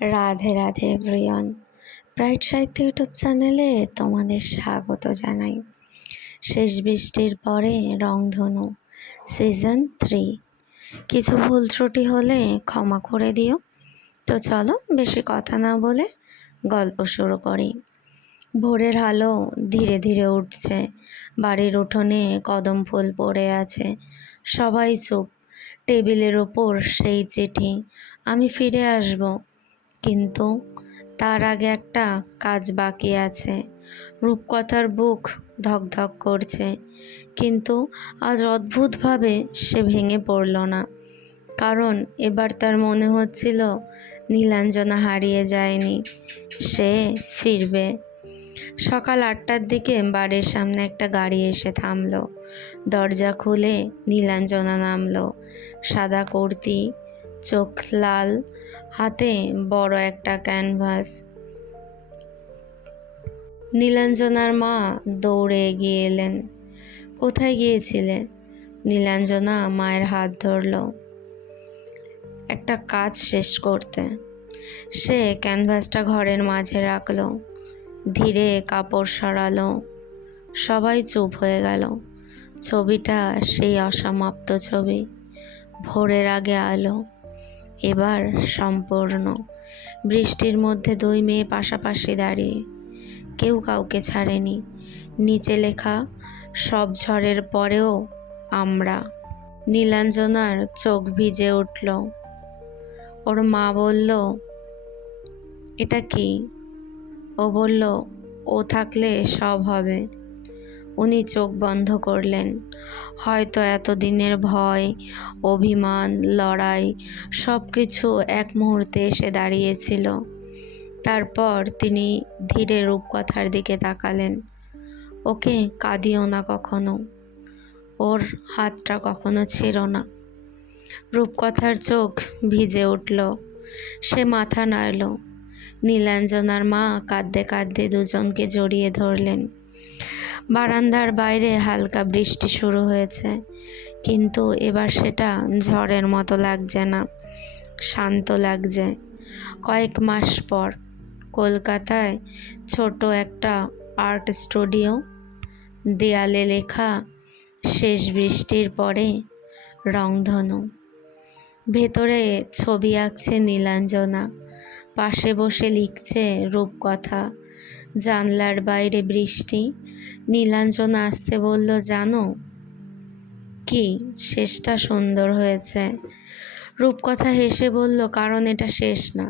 Radhe Radhe everyone, bright সাহিত্য YouTube চ্যানেলে তোমাদের স্বাগত জানাই। শেষ বৃষ্টির পরে রংধনু সিজন 3। কিছু ভুল ত্রুটি হলে ক্ষমা করে দিও। তো চলো বেশি কথা না বলে গল্প শুরু করি। ভোরের আলো ধীরে ধীরে উঠছে, বাড়ির উঠোনে কদম ফুল পড়ে আছে, সবাই চুপ। টেবিলের ওপর সেই চিঠি, আমি ফিরে আসব, কিন্তু তার আগে একটা কাজ বাকি আছে। রূপকথার বুক ধকধক করছে, কিন্তু আজ অদ্ভুতভাবে সে ভেঙে পড়ল না, কারণ এবার তার মনে হচ্ছিল নীলাঞ্জনা হারিয়ে যায়নি, সে ফিরবে। সকাল 8টার দিকে বাড়ির সামনে একটা গাড়ি এসে থামলো। দরজা খুলে নীলাঞ্জনা নামলো। সাদা কুর্তি, চোখ লাল, হাতে বড় একটা ক্যানভাস। নীলাঞ্জনার মা দৌড়ে এগিয়ে এলেন। কোথায় গিয়েছিলে? নীলাঞ্জনা মায়ের হাত ধরল। একটা কাজ শেষ করতে। সে ক্যানভাসটা ঘরের মাঝে রাখলো, ধীরে কাপড় সরালো। সবাই চুপ হয়ে গেল। ছবিটা সেই অসমাপ্ত ছবি, ভোরের আগে আলো। এবার সম্পূর্ণ। বৃষ্টির মধ্যে 2 মেয়ে পাশাপাশি দাঁড়িয়ে, কেউ কাউকে ছাড়েনি। নিচে লেখা, সব ঝড়ের পরেও আমরা। নীলাঞ্জনার চোখ ভিজে উঠল। ওর মা বলল, এটা কি? ও বলল, ও থাকলে সব হবে। উনি চোখ বন্ধ করলেন। হয়তো এতদিনের ভয়, অভিমান, লড়াই সব কিছু এক মুহূর্তে এসে দাঁড়িয়েছিল। তারপর তিনি ধীরে রূপকথার দিকে তাকালেন। ওকে কাঁদিও না কখনো, ওর হাতটা কখনো ছেড়ো না। রূপকথার চোখ ভিজে উঠল। সে মাথা নাড়ল। নীলাঞ্জনার মা কাঁদতে কাঁদতে দুজনকে জড়িয়ে ধরলেন। বারান্দার বাইরে হালকা বৃষ্টি শুরু হয়েছে, কিন্তু এবার সেটা ঝড়ের মতো লাগছে না, শান্ত লাগছে। কয়েক মাস পর কলকাতায় ছোট একটা আর্ট স্টুডিও, দেয়ালে লেখা, শেষ বৃষ্টির পরে রংধনু। ভেতরে ছবি আঁকছে নীলাঞ্জনা, পাশে বসে লিখছে রূপকথা। জানলার বাইরে বৃষ্টি। নীলাঞ্জনা আসতে বলল, জানো কি, শেষটা সুন্দর হয়েছে। রূপকথা হেসে বলল, কারণ এটা শেষ না।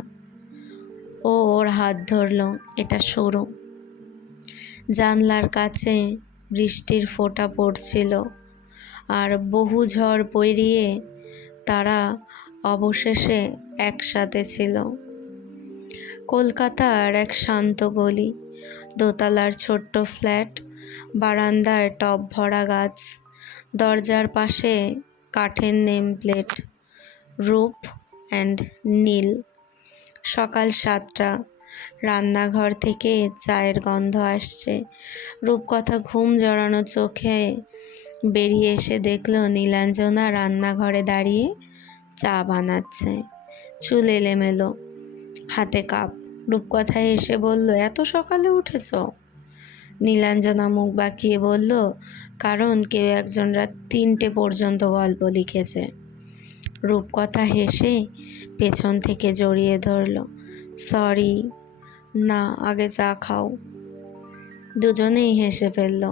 ও ওর হাত ধরল, এটা শুরু। জানলার কাছে বৃষ্টির ফোঁটা পড়ছিল, আর বহু ঝড় পেরিয়ে তারা অবশেষে একসাথে ছিল। কলকাতার এক শান্ত গলি, দোতলার ছোট্ট ফ্ল্যাট, বারান্দার টব ভরা গাছ, দরজার পাশে কাঠের নেম প্লেট, রূপ অ্যান্ড নীল। সকাল 7টা, রান্নাঘর থেকে চায়ের গন্ধ আসছে। রূপকথা ঘুম জড়ানো চোখে বেরিয়ে এসে দেখল নীলাঞ্জনা রান্নাঘরে দাঁড়িয়ে চা বানাচ্ছে। চুল এলোমেলো, হাতে কাপ। রূপকথা এসে বলল, এত সকালে উঠেছ? নীলাঞ্জনা মুখ বাঁকিয়ে বলল, কারণ কেউ একজন রাত 3টে পর্যন্ত গল্প লিখেছে। রূপকথা হেসে পেছন থেকে জড়িয়ে ধরল। সরি। না, আগে চা খাও। দুজনেই হেসে ফেলল।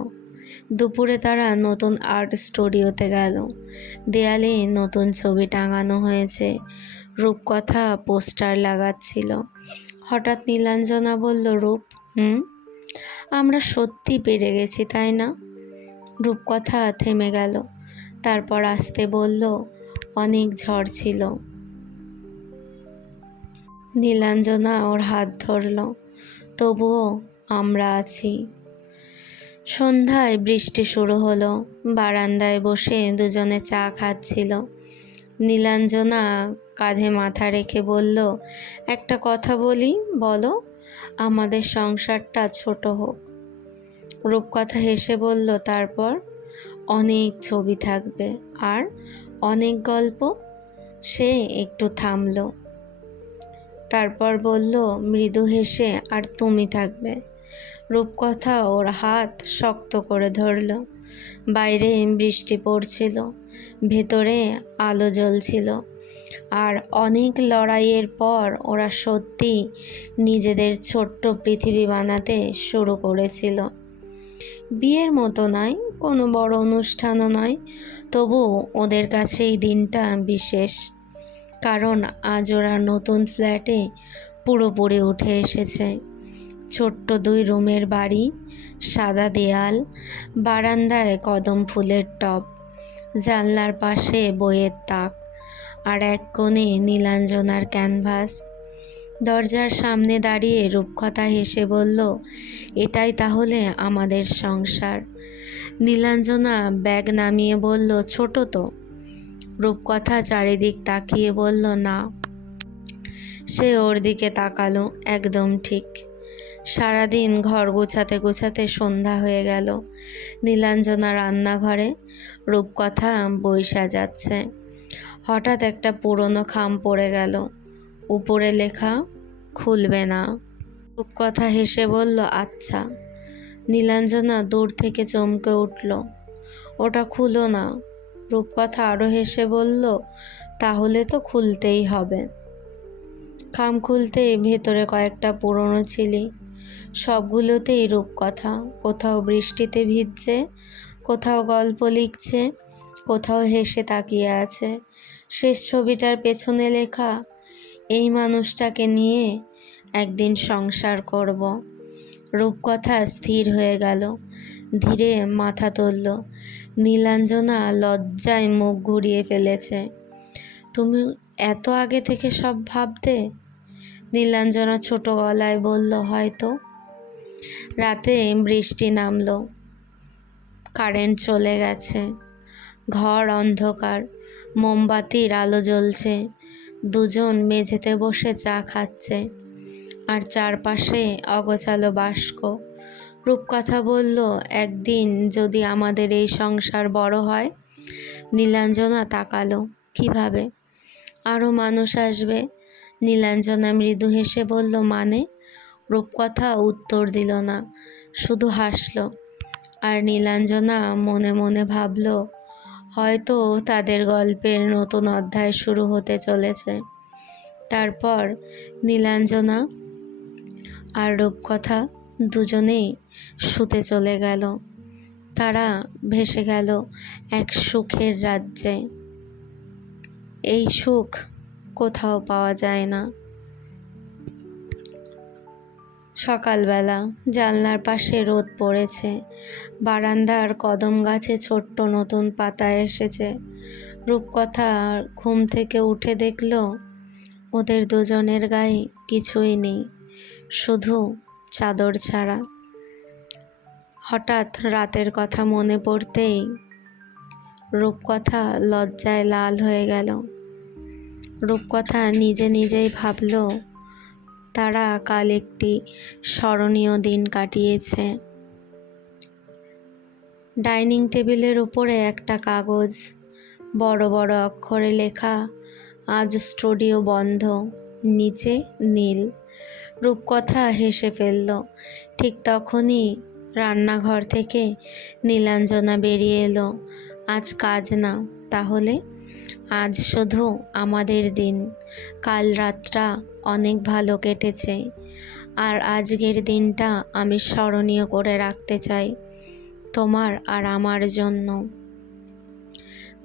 দুপুরে তারা নতুন আর্ট স্টুডিওতে গেল। দেয়ালে নতুন ছবি টাঙানো হয়েছে। রূপকথা পোস্টার লাগাচ্ছিল। হঠাৎ নীলাঞ্জনা বলল, রূপ, আমরা সত্যি পেরে গেছি, তাই না? রূপকথা থেমে গেল, তারপর আস্তে বলল, অনেক ঝড় ছিল। নীলাঞ্জনা ওর হাত ধরল, তবুও আমরা আছি। সন্ধ্যায় বৃষ্টি শুরু হলো। বারান্দায় বসে দুজনে চা খাচ্ছিল। নীলাঞ্জনা কাঁধে মাথা রেখে বলল, একটা কথা বলি, বলো। আমাদের সংসারটা ছোট হোক। রূপকথা হেসে বলল, তারপর? অনেক ছবি থাকবে আর অনেক গল্প। সে একটু থামল। তারপর বলল মৃদু হেসে, আর তুমি থাকবে। রূপকথা ওর হাত শক্ত করে ধরল। বাইরে বৃষ্টি পড়ছিল, ভেতরে আলো জ্বলছিল। আর অনেক লড়াইয়ের পর ওরা সত্যি নিজেদের ছোট্ট পৃথিবী বানাতে শুরু করেছিল। বিয়ের মতো নয়, কোনো বড় অনুষ্ঠানও নয়, তবু ওদের কাছে এই দিনটা বিশেষ। কারণ আজ ওরা নতুন ফ্ল্যাটে পুরোপুরি উঠে এসেছে। ছোট্ট 2 রুমের বাড়ি, সাদা দেয়াল, বারান্দায় কদম ফুলের টব, জানলার পাশে বইয়ের তাক, আর এক কোণে নীলাঞ্জনার ক্যানভাস। দরজার সামনে দাঁড়িয়ে রূপকথা হেসে বলল, এটাই তাহলে আমাদের সংসার। নীলাঞ্জনা ব্যাগ নামিয়ে বলল, ছোট তো? রূপকথা চারিদিক তাকিয়ে বলল, না। সে ওর দিকে তাকালো। একদম ঠিক। সারাদিন ঘর গোছাতে গোছাতে সন্ধ্যা হয়ে গেল। নীলাঞ্জনা রান্নাঘরে, রূপকথা বই সাজাচ্ছে। হঠাৎ একটা পুরনো খাম পড়ে গেল। উপরে লেখা, খুলবে না। রূপকথা হেসে বলল, আচ্ছা। নীলাঞ্জনা দূর থেকে চমকে উঠল, ওটা খুলো না। রূপকথা আরও হেসে বলল, তাহলে তো খুলতেই হবে। খাম খুলতেই ভেতরে কয়েকটা পুরনো ছিলি। সবগুলোতেই রূপকথা। কোথাও বৃষ্টিতে ভিজছে, কোথাও গল্প লিখছে, কোথাও হেসে তাকিয়ে আছে। শেষ ছবিটার পেছনে লেখা, এই মানুষটাকে নিয়ে একদিন সংসার করব। রূপকথা স্থির হয়ে গেল, ধীরে মাথা তুলল। নীলাঞ্জনা লজ্জায় মুখ ঘুরিয়ে ফেলেছে। তুমি এত আগে থেকে সব ভাবতে? নীলাঞ্জনা ছোট গলায় বলল, হয়তো। রাতে বৃষ্টি নামলো, কারেন্ট চলে গেছে। ঘর অন্ধকার, মোমবাতির আলো জ্বলছে। দুজন মেঝেতে বসে চা খাচ্ছে, আর চারপাশে অগোছালো বাস্ক। রূপকথা বলল, একদিন যদি আমাদের এই সংসার বড় হয়। নীলাঞ্জনা তাকালো, কিভাবে? আরও মানুষ আসবে। নীলাঞ্জনা মৃদু হেসে বলল, মানে? রূপকথা উত্তর দিল না, শুধু হাসল। আর নীলাঞ্জনা মনে মনে ভাবল, হয়তো তাদের গল্পের নতুন অধ্যায় শুরু হতে চলেছে। তারপর নীলাঞ্জনা আর রূপকথা দুজনেই শুতে চলে গেল। তারা ভেসে গেল এক সুখের রাজ্যে। এই সুখ কোথাও পাওয়া যায় না। সকালবেলা জানলার পাশে রোদ পড়েছে। বারান্দার কদম গাছে ছোট্ট নতুন পাতা এসেছে। রূপকথা ঘুম থেকে উঠে দেখল, ওদের দুজনের গায়ে কিছুই নেই, শুধু চাদর ছাড়া। হঠাৎ রাতের কথা মনে পড়তেই রূপকথা লজ্জায় লাল হয়ে গেল। রূপকথা নিজে নিজেই ভাবল, তারা কাল একটি স্মরণীয় দিন কাটিয়েছে। ডাইনিং টেবিলের উপরে একটা কাগজ, বড় বড় অক্ষরে লেখা, আজ স্টুডিও বন্ধ, নিচে নীল। রূপকথা হেসে ফেলল। ঠিক তখনই রান্নাঘর থেকে নীলাঞ্জনা বেরিয়ে এলো। আজ কাজ না, তাহলে? আজ শুধু আমাদের দিন। কাল রাতটা অনেক ভালো কেটেছে, আর আজকের দিনটা আমি স্মরণীয় করে রাখতে চাই, তোমার আর আমার জন্য।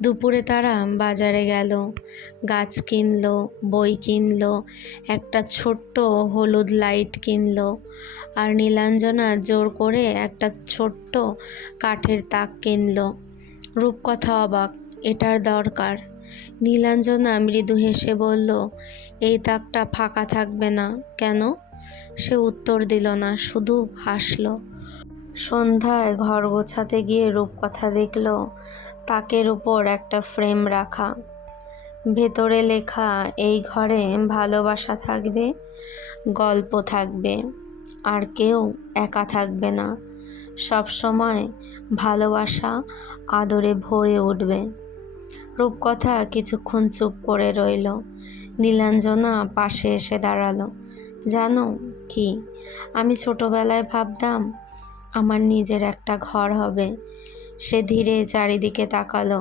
দুপুরে তারা বাজারে গেল, গাছ কিনলো, বই কিনলো, একটা ছোট্ট হলুদ লাইট কিনলো, আর নীলাঞ্জনা জোর করে একটা ছোট্ট কাঠের তাক কিনলো। রূপকথা অবাক, এটার দরকার? নীলাঞ্জনা মৃদু হেসে বলল, এই তাকটা ফাঁকা থাকবে না। কেন? সে উত্তর দিল না, শুধু হাসল। সন্ধ্যায় ঘর গোছাতে গিয়ে রূপকথা দেখল তাকের উপর একটা ফ্রেম রাখা, ভেতরে লেখা, এই ঘরে ভালোবাসা থাকবে, গল্প থাকবে, আর কেউ একা থাকবে না। সব সময় ভালোবাসা আদরে ভরে উঠবে। রূপকথা কিছুক্ষণ চুপ করে রইল। নীলাঞ্জনা পাশে এসে দাঁড়ালো। জানো কি, আমি ছোটবেলায় ভাবতাম আমার নিজের একটা ঘর হবে। সে ধীরে চারিদিকে তাকালো।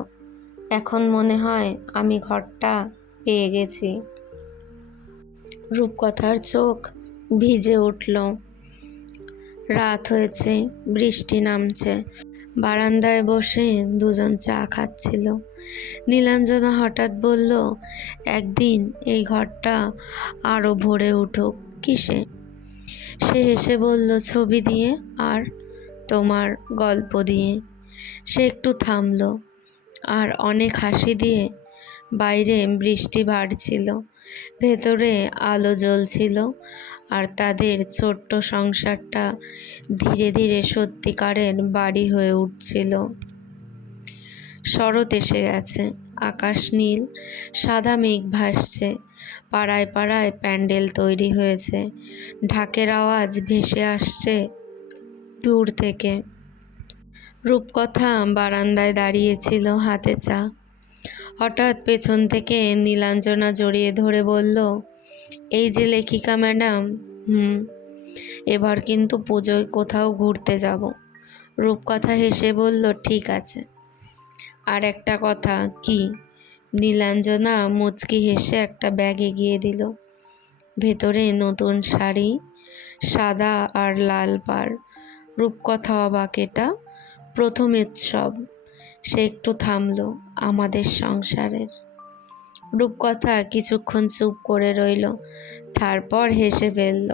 এখন মনে হয় আমি ঘরটা পেয়ে গেছি। রূপকথার চোখ ভিজে উঠল। রাত হয়েছে, বৃষ্টি নামছে। বারান্দায় বসে দুজন চা খাচ্ছিল। নীলাঞ্জনা হঠাৎ বলল, একদিন এই ঘরটা আরো ভরে উঠুক। কিসে? সে হেসে বলল, ছবি দিয়ে আর তোমার গল্প দিয়ে। সে একটু থামলো আর অনেক হাসি দিয়ে। বাইরে বৃষ্টি বাড়ছিল, ভেতরে আলো জ্বলছিল, আর তাদের ছোট্ট সংসারটা ধীরে ধীরে সত্যিকারের বাড়ি হয়ে উঠছিল। শরৎ এসে গেছে, আকাশ নীল, সাদা মেঘ ভাসছে। পাড়ায় পাড়ায় প্যান্ডেল তৈরি হয়েছে, ঢাকের আওয়াজ ভেসে আসছে দূর থেকে। রূপকথা বারান্দায় দাঁড়িয়েছিল, হাতে চা। হঠাৎ পেছন থেকে নীলাঞ্জনা জড়িয়ে ধরে বলল, এই যে লেখিকা ম্যাডাম, এবার কিন্তু পুজোয় কোথাও ঘুরতে যাব। রূপকথা হেসে বলল, ঠিক আছে। আর একটা কথা। কি? নীলাঞ্জনা মুচকি হেসে একটা ব্যাগ এগিয়ে দিল। ভেতরে নতুন শাড়ি, সাদা আর লাল পাড়। রূপকথা অবাক, এটা প্রথম উৎসব। সে একটু থামলো। আমাদের সংসারের। রূপকথা কিছুক্ষণ চুপ করে রইল, তারপর হেসে ফেলল।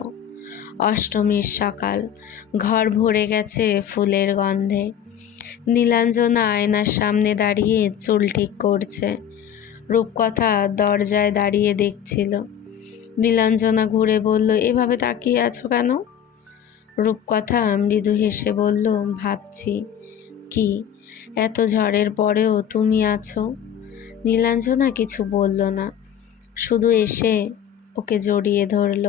অষ্টমীর সকাল, ঘর ভরে গেছে ফুলের গন্ধে। নীলাঞ্জনা আয়নার সামনে দাঁড়িয়ে চুল ঠিক করছে। রূপকথা দরজায় দাঁড়িয়ে দেখছিল। নীলাঞ্জনা ঘুরে বলল, এভাবে তাকিয়ে আছো কেন? রূপকথা মৃদু হেসে বলল, ভাবছি। কি? এত ঝড়ের পরেও তুমি আছো। নীলাঞ্জনা কিছু বলল না, শুধু এসে ওকে জড়িয়ে ধরল।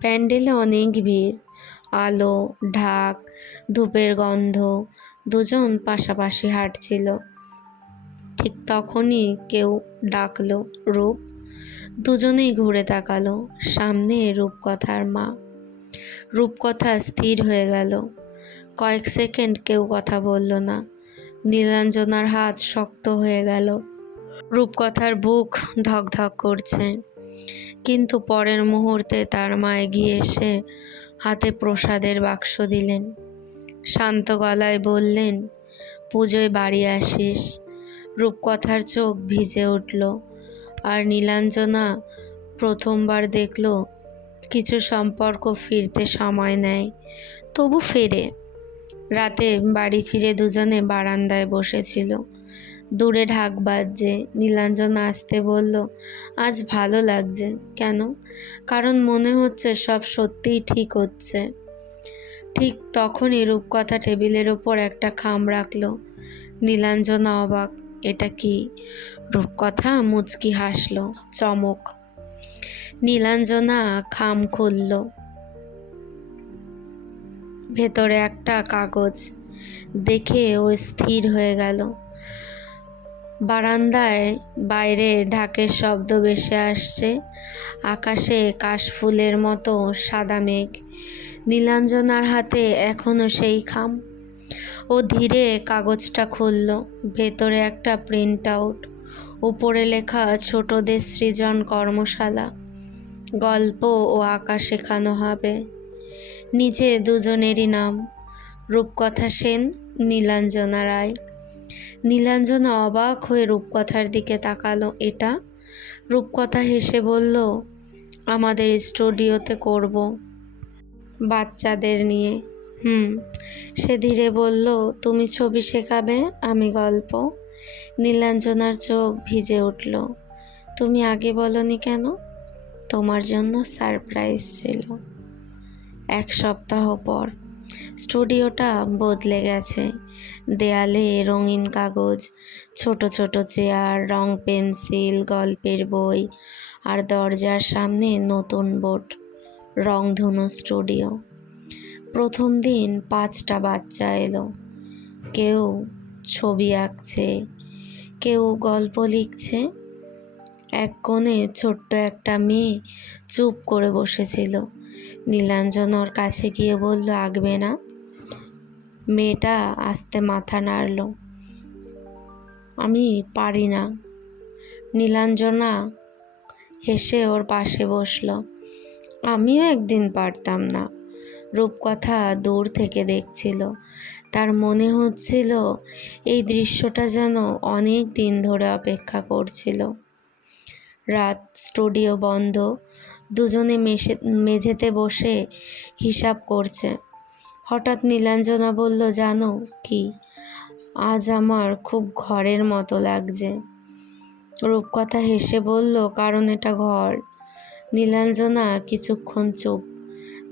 প্যান্ডেলে অনেক ভিড়, আলো, ঢাক, ধূপের গন্ধ। দুজন পাশাপাশি হাঁটছিল। ঠিক তখনই কেউ ডাকলো, রূপ। দুজনেই ঘুরে তাকালো। সামনে রূপকথার মা। রূপকথা স্থির হয়ে গেল। কয়েক সেকেন্ড কেউ কথা বলল না। নীলাঞ্জনার হাত শক্ত হয়ে গেল। রূপকথার বুক ধকধক করছে। কিন্তু পরের মুহূর্তে তার মা এগিয়ে এসে হাতে প্রসাদের বাক্স দিলেন। শান্ত গলায় বললেন, পুজোয় বাড়ি আসিস। রূপকথার চোখ ভিজে উঠল। আর নীলাঞ্জনা প্রথমবার দেখল কিছু সম্পর্ক ফিরতে সময় নেয়, তবু ফেরে। রাতে বাড়ি ফিরে দুজনে বারান্দায় বসেছিল। দূরে ঢাক বাজছে। নীলাঞ্জনা আসতে বলল, আজ ভালো লাগছে। কেন? কারণ মনে হচ্ছে সব সত্যিই ঠিক হচ্ছে। ঠিক তখনই রূপকথা টেবিলের ওপর একটা খাম রাখলো। নীলাঞ্জনা অবাক, এটা কি? রূপকথা মুচকি হাসলো। চমক। নীলাঞ্জনা খাম খুলল। ভেতরে একটা কাগজ। দেখে ও স্থির হয়ে গেল। বারান্দায় বাইরে ঢাকের শব্দ ভেসে আসছে। আকাশে কাশফুলের মতো সাদা মেঘ। নীলাঞ্জনার হাতে এখনো সেই খাম। ও ধীরে কাগজটা খুলল। ভেতরে একটা প্রিন্ট আউট। উপরে লেখা, ছোটদের সৃজন কর্মশালা, গল্প ও আঁকা শেখানো হবে। নিচে দুজনেরই নাম, রূপকথা সেন, নীলাঞ্জনা রায়। নীলাঞ্জনা অবাক হয়ে রূপকথার দিকে তাকালো। এটা? রূপকথা হেসে বলল, আমাদের স্টুডিওতে করব, বাচ্চাদের নিয়ে। সে ধীরে বলল, তুমি ছবি শেখাবে, আমি গল্প। নীলাঞ্জনার চোখ ভিজে উঠল। তুমি আগে বলনি কেন? তোমার জন্য সারপ্রাইজ ছিল। এক সপ্তাহ পর স্টুডিওটা বদলে গেছে। দেয়ালে রঙিন কাগজ, ছোট ছোট চেয়ার, রং পেন্সিল, গল্পের বই, আর দরজার সামনে নতুন বোর্ড, রংধনু স্টুডিও। প্রথম দিন 5টা বাচ্চা এলো। কেউ ছবি আঁকছে, কেউ গল্প লিখছে, এক কোণে ছোট্ট একটা মেয়ে চুপ করে বসেছিল। নীলাঞ্জন ওর কাছে গিয়ে বলল, আঁকবে না? মেয়েটা আস্তে মাথা নাড়ল। আমি পারি না। নীলাঞ্জনা হেসে ওর পাশে বসল। আমিও একদিন পারতাম না। রূপকথা দূর থেকে দেখছিল। তার মনে হচ্ছিল এই দৃশ্যটা যেন অনেক দিন ধরে অপেক্ষা করছিল। রাত, স্টুডিও বন্ধ, দুজনে মেঝেতে বসে হিসাব করছে। হঠাৎ নীলাঞ্জনা বলল, জানো কি, আজ আমার খুব ঘরের মতো লাগছে। রূপকথা হেসে বলল, কারণ এটা ঘর। নীলাঞ্জনা কিছুক্ষণ চুপ,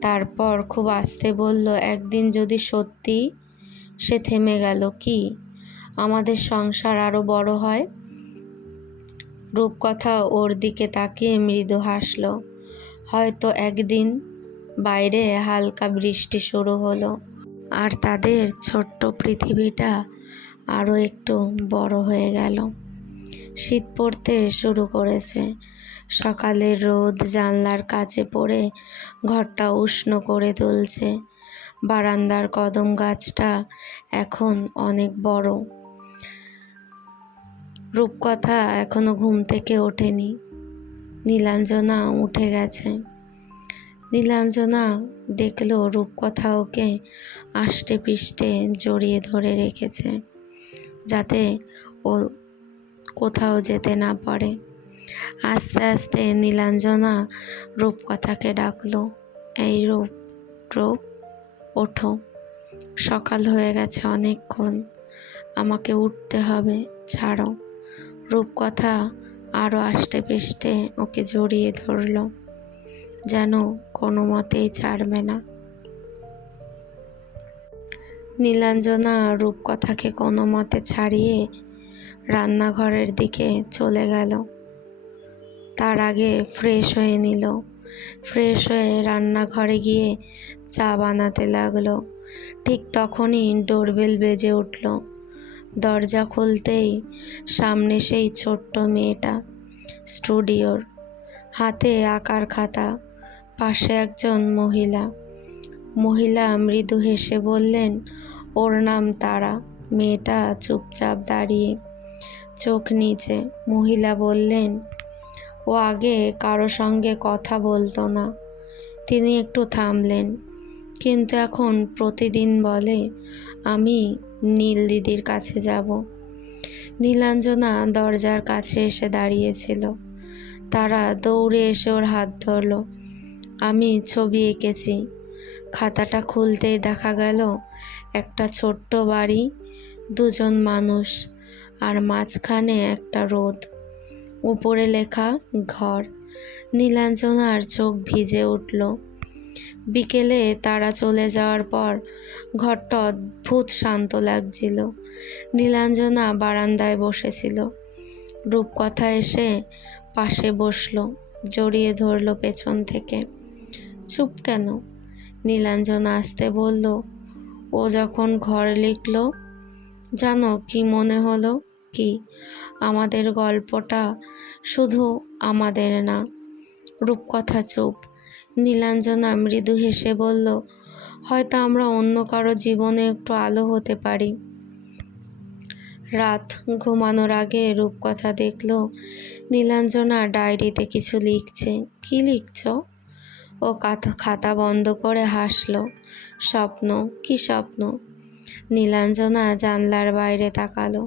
তারপর খুব আস্তে বলল, একদিন যদি সত্যি। সে থেমে গেল। কি? আমাদের সংসার আরো বড় হয়? রূপকথা ওর দিকে তাকিয়ে মৃদু হাসল। হয়তো একদিন। বাইরে হালকা বৃষ্টি শুরু হলো, আর তাদের ছোট্ট পৃথিবীটা আরো একটু বড় হয়ে গেল। শীত পড়তে শুরু করেছে। সকালের রোদ জানলার কাছে পড়ে ঘরটা উষ্ণ করে তুলছে। বারান্দার কদম গাছটা এখন অনেক বড়। রূপকথা এখনো ঘুম থেকে ওঠেনি। নীলাঞ্জনা উঠে গেছে। নীলাঞ্জনা দেখল রূপকথা ওকে আষ্টে পৃষ্ঠে জড়িয়ে ধরে রেখেছে, যাতে ও কোথাও যেতে না পারে। আস্তে আস্তে নীলাঞ্জনা রূপকথাকে ডাকলো, এই রূপ, রূপ, ওঠো। সকাল হয়ে গেছে অনেকক্ষণ, আমাকে উঠতে হবে, ছাড়ো। রূপকথা আরো আষ্টে পৃষ্ঠে ওকে জড়িয়ে ধরল, যেন কোনো মতেই ছাড়বে না। নীলাঞ্জনা রূপকথাকে কোনো মতে ছাড়িয়ে রান্নাঘরের দিকে চলে গেল। তার আগে ফ্রেশ হয়ে নিল। ফ্রেশ হয়ে রান্নাঘরে গিয়ে চা বানাতে লাগলো। ঠিক তখনই ডোরবেল বেজে উঠল। দরজা খুলতেই সামনে সেই ছোট্ট মেয়েটা, স্টুডিওর, হাতে আঁকার খাতা, পাশে একজন মহিলা মৃদু হেসে বললেন, ওর নাম তারা। মেয়েটা চুপচাপ দাঁড়িয়ে, চোখ নিচে। মহিলা বললেন, ও আগে কারো সঙ্গে কথা বলতো না। তিনি একটু থামলেন। কিন্তু এখন প্রতিদিন বলে, আমি নীল দিদির কাছে যাব। নীলাঞ্জনা দরজার কাছে এসে দাঁড়িয়েছিল। তারা দৌড়ে এসে ওর হাত ধরল। আমি ছবি এঁকেছি। খাতাটা খুলতেই দেখা গেল একটা ছোট্ট বাড়ি, দুজন মানুষ, আর মাঝখানে একটা রোদ, উপরে লেখা ঘর। নীলাঞ্জনার চোখ ভিজে উঠল। বিকেলে তারা চলে যাওয়ার পর ঘরটা অদ্ভুত শান্ত লাগছিল। নীলাঞ্জনা বারান্দায় বসেছিল। রূপকথা এসে পাশে বসলো, জড়িয়ে ধরলো পেছন থেকে। চুপ কেন? নীলাঞ্জনা আস্তে বলল, ও যখন ঘর লিখলো, জানো কি মনে হলো? কি? আমাদের গল্পটা শুধু আমাদের না। রূপকথা চুপ। নীলাঞ্জনা মৃদু হেসে বলল, হয়তো আমরা অন্য কারো জীবনে একটু আলো হতে পারি। রাত ঘুমানোর আগে রূপকথা দেখল নীলাঞ্জনা ডায়েরিতে কিছু লিখছে। কি লিখছ? ও খাতা বন্ধ করে হাসলো। স্বপ্ন। কি স্বপ্ন? নীলাঞ্জনা জানলার বাইরে তাকালো।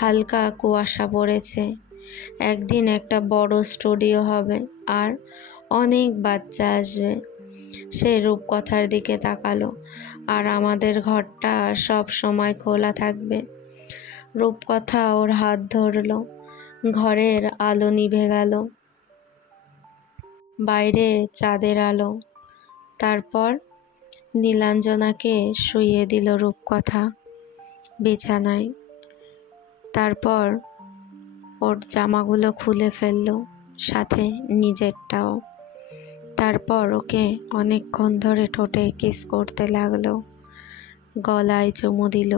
হালকা কুয়াশা পড়েছে। একদিন একটা বড় স্টুডিও হবে, আর অনেক বাচ্চা আসবে। সে রূপকথার দিকে তাকালো। আর আমাদের ঘরটা সব সময় খোলা থাকবে। রূপকথা ওর হাত ধরল। ঘরের আলো নিভে গেল। বাইরে চাঁদের আলো। তারপর নীলাঞ্জনাকে শুইয়ে দিল রূপকথা বিছানায়। তারপর ওর জামাগুলো খুলে ফেলল, সাথে নিজেরটাও। তারপর ওকে অনেকক্ষণ ধরে ঠোঁটে কিস করতে লাগলো। গলায় চুমু দিল,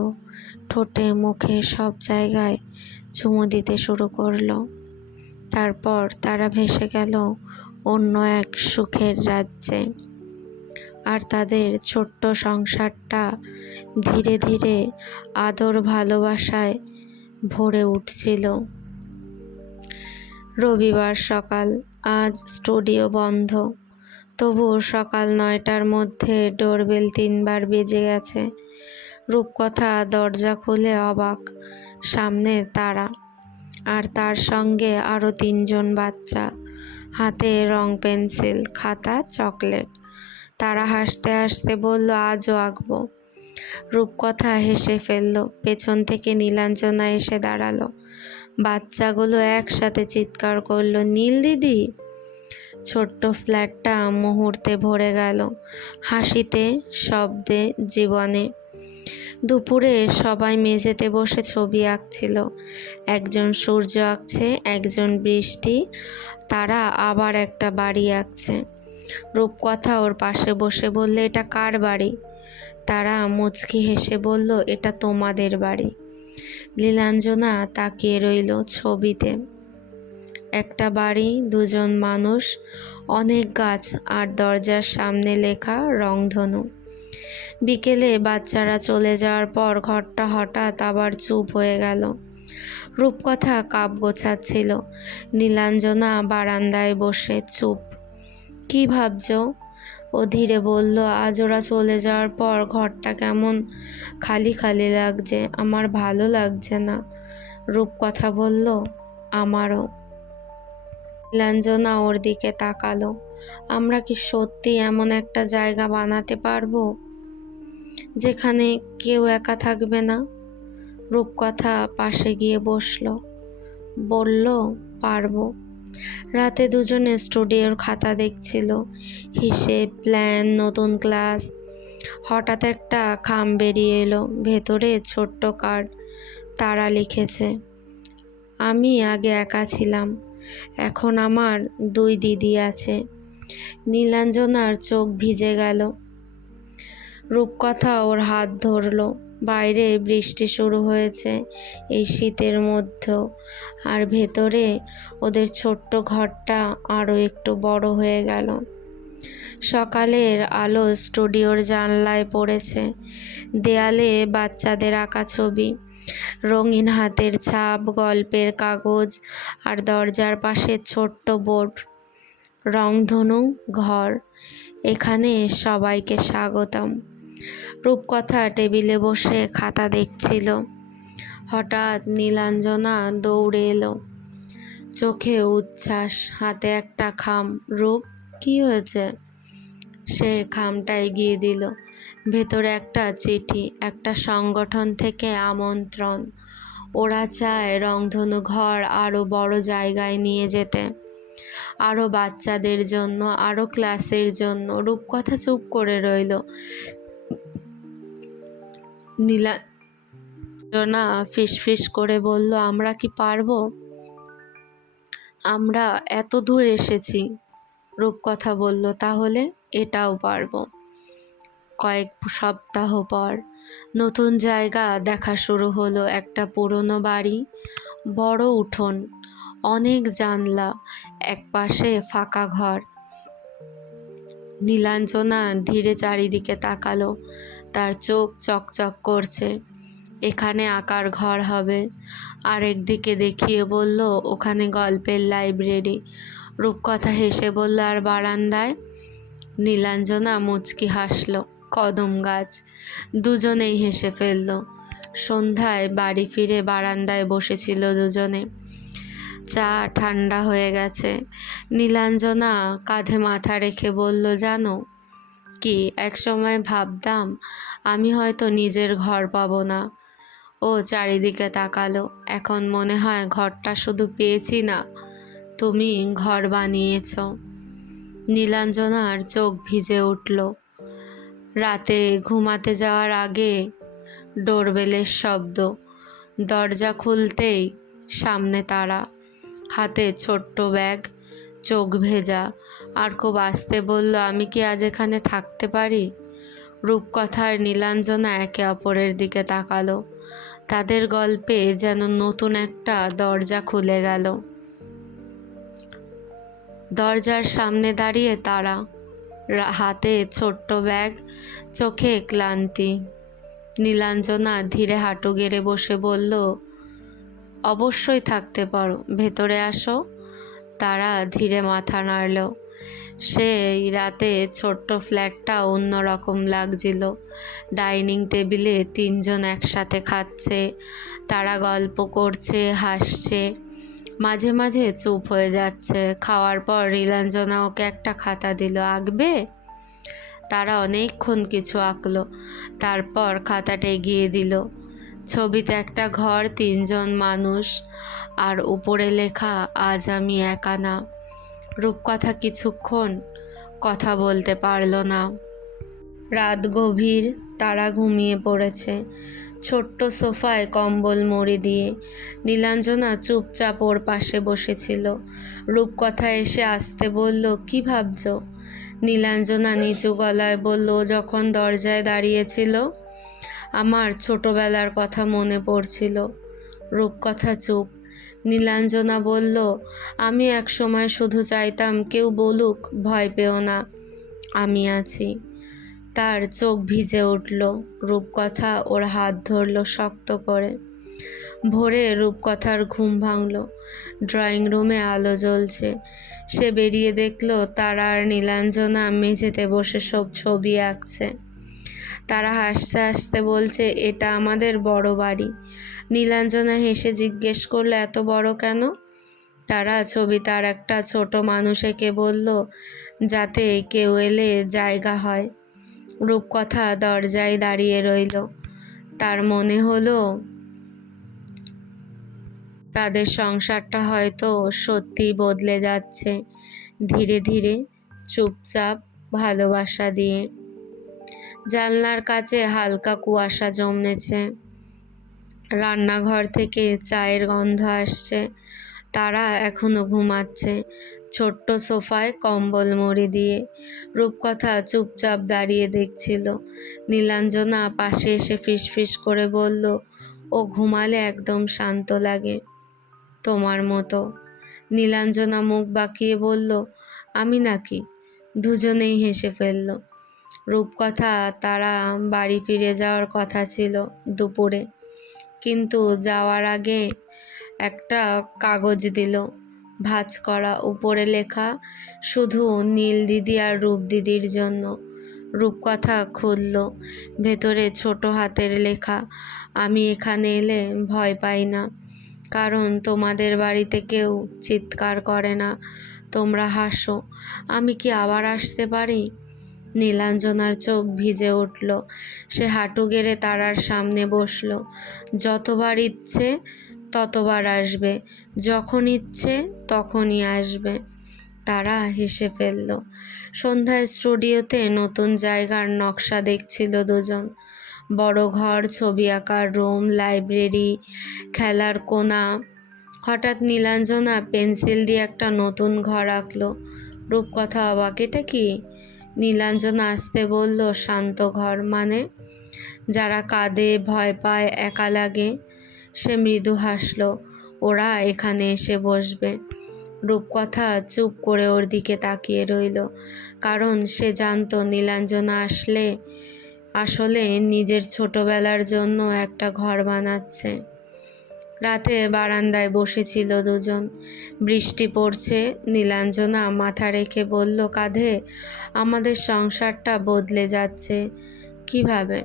ঠোঁটে, মুখে, সব জায়গায় চুমু দিতে শুরু করলো। তারপর তারা ভেসে গেল অন্য এক সুখের রাজ্যে। আর তাদের ছোট্ট সংসারটা ধীরে ধীরে আদর ভালোবাসায় ভরে উঠছিল। রবিবার সকাল, আজ স্টুডিও বন্ধ, তবুও সকাল 9টার মধ্যে ডোরবেল 3বার বেজে গেছে। রূপকথা দরজা খুলে অবাক। সামনে তারা, আর তার সঙ্গে আরও 3জন বাচ্চা, হাতে রং পেন্সিল, খাতা, চকলেট। তারা হাসতে হাসতে বলল, আজও আঁকবো। রূপকথা হেসে ফেলল। পেছন থেকে নীলাঞ্জনা এসে দাঁড়ালো। বাচ্চাগুলো একসাথে চিৎকার করলো, নীল দিদি! ছোট্ট ফ্ল্যাটটা মুহূর্তে ভরে গেল হাসিতে, শব্দে, জীবনে। দুপুরে সবাই মেঝেতে বসে ছবি আঁকছিল। একজন সূর্য আঁকছে, একজন বৃষ্টি, তারা আবার একটা বাড়ি আঁকছে। রূপকথা ওর পাশে বসে বললে, এটা কার বাড়ি? তারা মুচকি হেসে বলল, এটা তোমাদের বাড়ি। নীলাঞ্জনা তাকিয়ে রইল ছবিতে। একটা বাড়ি, 2জন মানুষ, অনেক গাছ, আর দরজার সামনে লেখা রংধনু। বিকেলে বাচ্চারা চলে যাওয়ার পর ঘরটা হঠাৎ আবার চুপ হয়ে গেল। রূপকথা কাপ গোছাচ্ছিল। নীলাঞ্জনা বারান্দায় বসে চুপ। কি ভাবছো? ও ধীরে বলল, আজ ওরা চলে যাওয়ার পর ঘরটা কেমন খালি খালি লাগছে, আমার ভালো লাগছে না। রূপকথা বলল, আমারও। নীলাঞ্জনা ওর দিকে তাকালো। আমরা কি সত্যি এমন একটা জায়গা বানাতে পারবো যেখানে কেউ একা থাকবে না? রূপকথা পাশে গিয়ে বসলো, বলল, পারবো। রাতে দুজনে স্টুডিওর খাতা দেখছিল, হিসেব, প্ল্যান, নতুন ক্লাস। হঠাৎ একটা খাম বেরিয়ে এলো, ভেতরে ছোট্ট কার্ড। তারা লিখেছে, আমি আগে একা ছিলাম, এখন আমার 2 দিদি আছে। নীলাঞ্জনার চোখ ভিজে গেল। রূপকথা ওর হাত ধরলো। বাইরে বৃষ্টি শুরু হয়েছে এই শীতের মধ্যেও, আর ভেতরে ওদের ছোট্ট ঘরটা আরও একটু বড় হয়ে গেল। সকালের আলো স্টুডিওর জানলায় পড়েছে। দেয়ালে বাচ্চাদের আঁকা ছবি, রঙিন হাতের ছাপ, গল্পের কাগজ, আর দরজার পাশে ছোট্ট বোর্ড, রংধনু ঘর, এখানে সবাইকে স্বাগতম। রূপকথা টেবিলে বসে খাতা দেখছিল। হঠাৎ নীলাঞ্জনা দৌড়ে এলো, চোখে উচ্ছ্বাস, হাতে একটা খাম। রূপ, কি হয়েছে? সে খামটা এগিয়ে দিল। ভেতরে একটা চিঠি, একটা সংগঠন থেকে আমন্ত্রণ। ওরা চায় রংধনু ঘর আরও বড় জায়গায় নিয়ে যেতে, আরও বাচ্চাদের জন্য, আরও ক্লাসের জন্য। রূপকথা চুপ করে রইল। নীলাঞ্জনা ফিসফিস করে বলল, আমরা কি পারবো? আমরা এত দূর এসেছি। রূপকথা বলল, তাহলে এটাও পারবো। কয়েক সপ্তাহ পর নতুন জায়গা দেখা শুরু হলো। একটা পুরনো বাড়ি, বড় উঠোন, অনেক জানলা, একপাশে ফাঁকা ঘর। নীলাঞ্জনা ধীরে চারিদিকে তাকালো। তার চোখ চকচক করছে। এখানে আঁকার ঘর হবে। আর একদিকে দেখিয়ে বলল, ওখানে গল্পের লাইব্রেরি। রূপকথা হেসে বলল, আর বারান্দায়? নীলাঞ্জনা মুচকি হাসল। কদম গাছ। দুজনেই হেসে ফেলল। সন্ধ্যায় বাড়ি ফিরে বারান্দায় বসেছিল দুজনে। চা ঠান্ডা হয়ে গেছে। নীলাঞ্জনা কাঁধে মাথা রেখে বলল, জানো কি, একসময় ভাবতাম আমি হয়তো নিজের ঘর পাবো না। ও চারিদিকে তাকালো। এখন মনে হয় ঘরটা শুধু পেয়েছি না, তুমি ঘর বানিয়েছ। নীলাঞ্জনার চোখ ভিজে উঠল। রাতে ঘুমাতে যাওয়ার আগে ডোরবেলের শব্দ। দরজা খুলতেই সামনে তারা, হাতে ছোট্ট ব্যাগ, চোখ ভেজা, আর খুব আস্তে বলল, আমি কি আজ এখানে থাকতে পারি? রূপকথার নীলাঞ্জনা একে অপরের দিকে তাকালো। তাদের গল্পে যেন নতুন একটা দরজা খুলে গেল। দরজার সামনে দাঁড়িয়ে তারা, হাতে ছোট্ট ব্যাগ, চোখে ক্লান্তি। নীলাঞ্জনা ধীরে হাঁটু গেড়ে বসে বলল, অবশ্যই থাকতে পারো, ভেতরে আসো। তারা ধীরে মাথা নাড়ল। সেই রাতে ছোট্ট ফ্ল্যাটটা অন্যরকম লাগছিল। ডাইনিং টেবিলে তিনজন একসাথে খাচ্ছে, তারা গল্প করছে, হাসছে, মাঝে মাঝে চুপ হয়ে যাচ্ছে। খাওয়ার পর নীলাঞ্জনা ওকে একটা খাতা দিল, আঁকবে? তারা অনেকক্ষণ কিছু আঁকলো, তারপর খাতাটা এগিয়ে দিল। ছবিতে একটা ঘর, তিনজন মানুষ, আর উপরে লেখা, আজ আমি একা না। রূপকথা কিছুক্ষণ কথা বলতে পারল না। রাত গভীর, তারা ঘুমিয়ে পড়েছে ছোট্ট সোফায় কম্বল মুড়ি দিয়ে। নীলাঞ্জনা চুপচাপ ওর পাশে বসেছিল। রূপকথা এসে আসতে বলল, কি ভাবছ? নীলাঞ্জনা নিচু গলায় বলল, যখন দরজায় দাঁড়িয়েছিল আমার ছোটবেলার কথা মনে পড়ছিল। রূপকথা চুপ। নীলাঞ্জনা বলল, আমি একসময় শুধু চাইতাম কেউ বলুক, ভয় পেও না, আমি আছি। তার চোখ ভিজে উঠল। রূপকথা ওর হাত ধরল শক্ত করে। ভোরে রূপকথার ঘুম ভাঙল। ড্রয়িং রুমে আলো জ্বলছে। সে বেরিয়ে দেখল তারা আর নীলাঞ্জনা মেঝেতে বসে সব ছবি আঁকছে। তারা হাসতে হাসতে বলছে, এটা আমাদের বড় বাড়ি। নীলাঞ্জনা হেসে জিজ্ঞেস করলো, এত বড় কেন? তারা ছবিতে আর একটা ছোট মানুষ এঁকে বলল, যাতে কেউ এলে জায়গা হয়। রূপকথা দরজায় দাঁড়িয়ে রইল। তার মনে হলো তাদের সংসারটা হয়তো সত্যিই বদলে যাচ্ছে, ধীরে ধীরে, চুপচাপ, ভালোবাসা দিয়ে। জানলার কাছে হালকা কুয়াশা জমেছে। রান্নাঘর থেকে চায়ের গন্ধ আসছে। তারা এখনো ঘুমাচ্ছে ছোট্ট সোফায় কম্বল মুড়ি দিয়ে। রূপকথা চুপচাপ দাঁড়িয়ে দেখছিল। নীলাঞ্জনা পাশে এসে ফিসফিস করে বলল, ও ঘুমালে একদম শান্ত লাগে, তোমার মতো। নীলাঞ্জনা মুখ বাঁকিয়ে বলল, আমি নাকি? দুজনেই হেসে ফেলল। রূপকথা, তারা বাড়ি ফিরে যাওয়ার কথা ছিল দুপুরে, কিন্তু যাওয়ার আগে একটা কাগজ দিল, ভাঁজ করা, উপরে লেখা, শুধু নীল দিদি আর রূপ দিদির জন্য। রূপকথা খুলল। ভেতরে ছোট হাতের লেখা, আমি এখানে এলে ভয় পাই না, কারণ তোমাদের বাড়িতে কেউ চিৎকার করে না, তোমরা হাসো। আমি কি আবার আসতে পারি? নীলাঞ্জনার চোখ ভিজে উঠল। সে হাঁটু গেড়ে তারার সামনে বসল। যতবার ইচ্ছে ততবার আসবে, যখন ইচ্ছে তখনই আসবে। তারা হেসে ফেলল। সন্ধ্যায় স্টুডিওতে নতুন জায়গার নকশা দেখছিল দুজন। বড় ঘর, ছবি আঁকার রুম, লাইব্রেরি, খেলার কোণা। হঠাৎ নীলাঞ্জনা পেন্সিল দিয়ে একটা নতুন ঘর আঁকলো। রূপকথা অবাক, এটা কি? নীলাঞ্জনা আসতে বলল, শান্ত ঘর মানে? যারা কাঁদে, ভয় পায়, একা লাগে। সে মৃদু হাসল, ওরা এখানে এসে বসবে। রূপকথা চুপ করে ওর দিকে তাকিয়ে রইল, কারণ সে জানতো নীলাঞ্জনা আসলে নিজের ছোটবেলার জন্য একটা ঘর বানাচ্ছে। রাতে বারান্দায় বসেছিল দুজন। বৃষ্টি পড়ছে। নীলাঞ্জনা মাথা রেখে বলল কাঁধে, আমাদের সংসারটা বদলে যাচ্ছে। কিভাবে?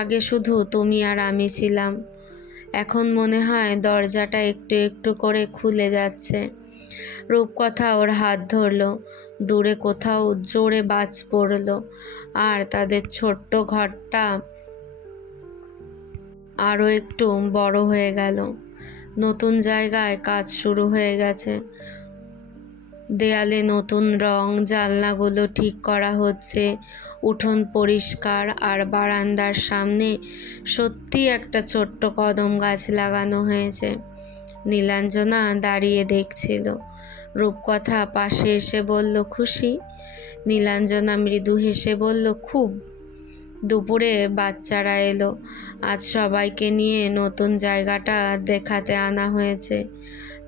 আগে শুধু তুমি আর আমি ছিলাম, এখন মনে হয় দরজাটা একটু একটু করে খুলে যাচ্ছে। রূপকথা ওর হাত ধরল। দূরে কোথাও জোরে বাজ পড়ল, আর তাদের ছোট্ট ঘরটা আরও একটু বড় হয়ে গেল। নতুন জায়গায় কাজ শুরু হয়ে গেছে। দেয়ালে নতুন রং, জানলাগুলো ঠিক করা হচ্ছে, উঠোন পরিষ্কার, আর বারান্দার সামনে সত্যি একটা ছোট্ট কদম গাছ লাগানো হয়েছে। নীলাঞ্জনা দাঁড়িয়ে দেখছিল। রূপকথা পাশে এসে বলল, খুশি? নীলাঞ্জনা মৃদু হেসে বলল, খুব। দুপুরে বাচ্চারা এলো। আজ সবাইকে নিয়ে নতুন জায়গাটা দেখাতে আনা হয়েছে।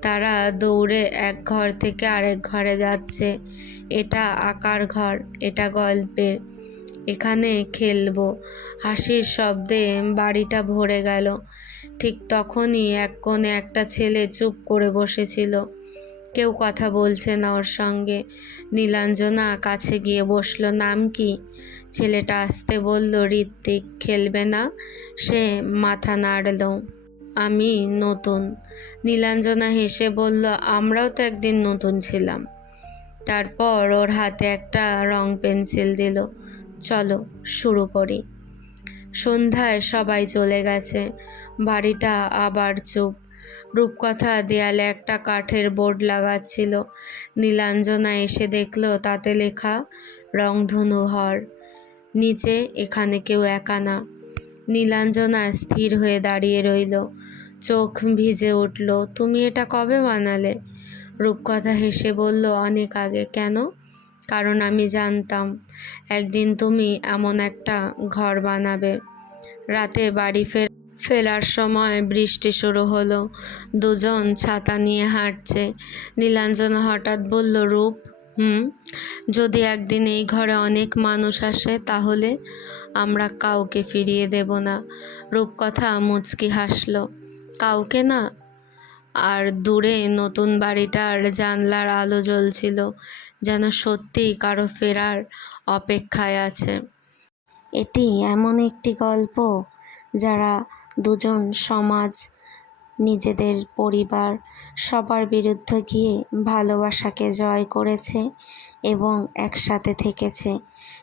তারা দৌড়ে এক ঘর থেকে আরেক ঘরে যাচ্ছে। এটা আঁকার ঘর, এটা গল্পের, এখানে খেলবো। হাসির শব্দে বাড়িটা ভরে গেল। ঠিক তখনই এক কোণে একটা ছেলে চুপ করে বসেছিল। কেউ কথা বলছে না ওর সঙ্গে। নীলাঞ্জনা কাছে গিয়ে বসল। নাম কি? ছেলেটা আসতে বলল, ঋত্বিক। খেলবে না? সে মাথা নাড়ল। আমি নতুন। নীলাঞ্জনা হেসে বলল, আমরাও তো একদিন নতুন ছিলাম। তারপর ওর হাতে একটা রং পেন্সিল দিল। চলো শুরু করি। সন্ধ্যায় সবাই চলে গেছে। বাড়িটা আবার চুপ। রূপকথা দেয়ালে একটা কাঠের বোর্ড লাগাচ্ছিল। নীলাঞ্জনা এসে দেখল তাতে লেখা, রংধনু ঘর। নিচে, এখানে কেউ একা না। নীলাঞ্জনা স্থির হয়ে দাঁড়িয়ে রইল। চোখ ভিজে উঠল। তুমি এটা কবে বানালে? রূপকথা হেসে বলল, অনেক আগে। কেন? কারণ আমি জানতাম একদিন তুমি এমন একটা ঘর বানাবে। রাতে বাড়ি ফেরার সময় বৃষ্টি শুরু হলো। দুজন ছাতা নিয়ে হাঁটছে। নীলাঞ্জনা হঠাৎ বলল, রূপ, যদি একদিন এই ঘরে অনেক মানুষ আসে তাহলে? আমরা কাউকে ফিরিয়ে দেব না। রূপকথা মুচকি হাসল। কাউকে না? আর দূরে নতুন বাড়িটার জানলার আলো জ্বলছিল, যেন সত্যি কারো ফেরার অপেক্ষায় আছে। এটি এমন একটি গল্প যারা দুজন সমাজ, নিজেদের পরিবার, সবার বিরুদ্ধে গিয়ে ভালোবাসাকে জয় করেছে এবং একসাথে থেকেছে,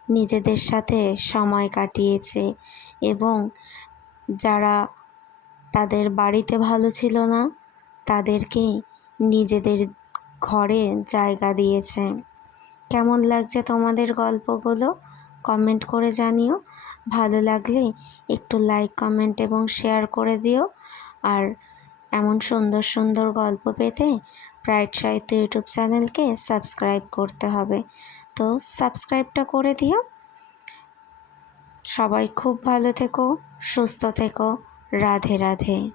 নিজেদের সাথে সময় কাটিয়েছে এবং যারা তাদের বাড়িতে ভালো ছিল না তাদেরকে নিজেদের ঘরে জায়গা দিয়েছে। কেমন লাগছে তোমাদের গল্পগুলো? কমেন্ট করে জানিও। ভালো লাগলে একটু লাইক, কমেন্ট এবং শেয়ার করে দিও। আর এমন সুন্দর সুন্দর গল্প পেতে ব্রাইট সাহিত্য ইউটিউব চ্যানেলকে সাবস্ক্রাইব করতে হবে। তো সাবস্ক্রাইবটা করে দিও। সবাই খুব ভালো থেকো, সুস্থ থেকো। রাধে রাধে।